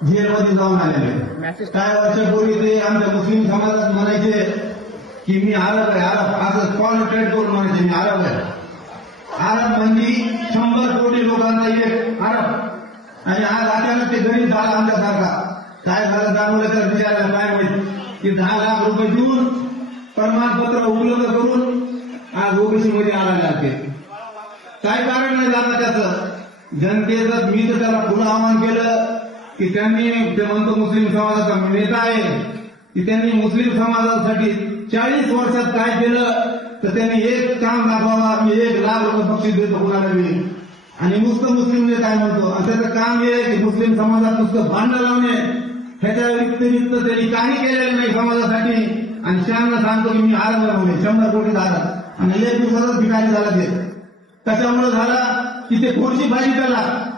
जेलमध्ये जाऊन आलेले काय वर्षापूर्वी ते आमच्या मुस्लिम समाजात म्हणायचे की मी अरब आहे अरब असं ट्रेड करून म्हणायचे मी अरब आहे. अरब म्हणजे शंभर कोटी लोकांचा एक अरब आणि आज अचानक ते गरीब झाला आमच्यासारखा. काय झालं त्यामुळे तर विचारायला काय माहीत? की दहा लाख रुपये देऊन प्रमाणपत्र उपलब्ध करून आज ओबीसी मध्ये आला लागते काय कारण नाही झालं त्याचं? जनतेचं मी तर त्याला पुन्हा आवाहन केलं. की त्यांनी ते म्हणतो मुस्लिम समाजाचा नेता आहे. की त्यांनी मुस्लिम समाजासाठी चाळीस वर्षात काय केलं तर त्यांनी एक काम दाखवावा मी एक लाख रुपये बक्षीस देतो कुणाला मी आणि नुसतं मुस्लिमने काय म्हणतो. आणि त्याचं काम हे की मुस्लिम समाजात नुसतं भांडण लावणे. ह्याच्या व्यतिरिक्त त्यांनी काही केलेलं नाही समाजासाठी. आणि श्यामला सांगतो की मी आरंभ म्हणे शंभर कोटी झाला. आणि एक दिवसातच ठिकाणी झाला ते. कशामुळे झाला की ते खुर्ची भाजी त्याला.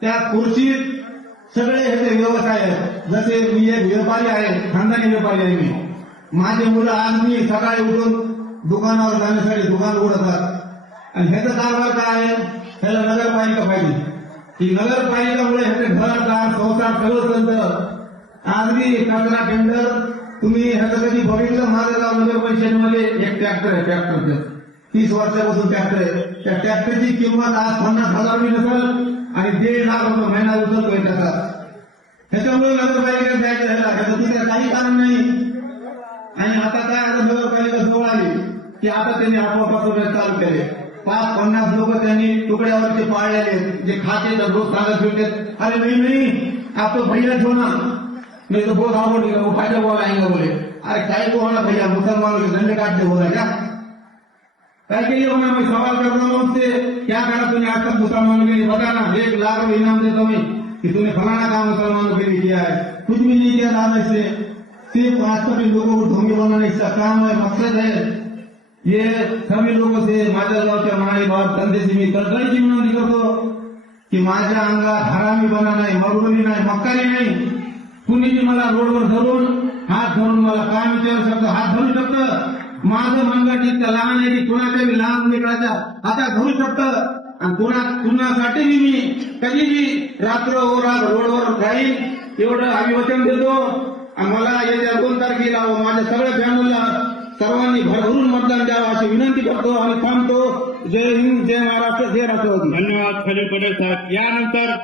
त्या खुर्चीत सगळे ह्याचे व्यवसाय आहेत जसे मी एक व्यापारी आहे खानदानी व्यापारी आहे मी. माझे मुलं आज मी सकाळी उठून दुकानावर जाण्यासाठी दुकान उघडतात. आणि ह्याचं कारभार काय आहे? ह्याला नगरपालिका पाहिजे. ही नगरपालिकामुळे ह्याचे घर दार संसार सगळं चालतं आजही कचरा टेंडर तुम्ही ह्याचं कधी बघितलं? माझं गाव नगर परिषदेमध्ये एक ट्रॅक्टर आहे ट्रॅक्टरचं तीस वर्षापासून ट्रॅक्टर आहे. त्या ट्रॅक्टरची किंमत आज पन्नास हजार बी नसेल. किती लाख रुपये महिना उचलतोय त्याचा त्याच्यामुळे नगरपालिकेत द्यायचं ह्याला ह्याचं तिथे काही कारण नाही. आणि आता काय आता नगरपालिका जवळ आली की आता त्यांनी आपोआप चालू केले. पाच पन्नास लोक त्यांनी तुकड्यावरती पाळलेले जे खाते रोज सांगत होते अरे नाही नाही. आप भैया छो ना. नहीं तो बहुत आवड़ फायदा बोला आएंगे बोले. अरे काय को होना भैया? मुसलमानों के झंडे काटते हो क्या काय के लिए मैं सवाल कर रहा हूँ उससे क्या करा तूने आज तक मुसलमानों के लिए बता ना एक लाख रुपए इनाम देता मैं. कि तूने फलाना काम मुसलमानों के लिए किया है कुछ भी नहीं किया दादा से सिर्फ आज तक इन लोगों को ढोंगे बनाना इसका काम है मकसद है ये सभी लोगों से माझ्या गावच्या माळी भाव तंदेशी मी कळकळीची विनंती करतो की माझ्या अंगात हरामी बना नाही मरगुनी नाही मक्कारी नाही. कुणीही मला रोडवर धरून हात धरून मला काय विचारू शकतं? हात धरू शकतं? माझं मनगट त्या लहान आहे की कुणाच्या बी लहान लेकराच्या आता धरू शकत. आणि कुणा कुणासाठी मी कधीही रात्र ओ रोडवर राहील एवढं अभिवचन देतो. आणि मला येत्या दोन तारखेला माझ्या सगळ्या फॅमिलीला सर्वांनी भरभरून मतदान द्यावं अशी विनंती करतो आणि थांबतो. जय हिंद जय महाराष्ट्र जय राष्ट्रवादी. धन्यवाद खलील पटेल साहेब यानंतर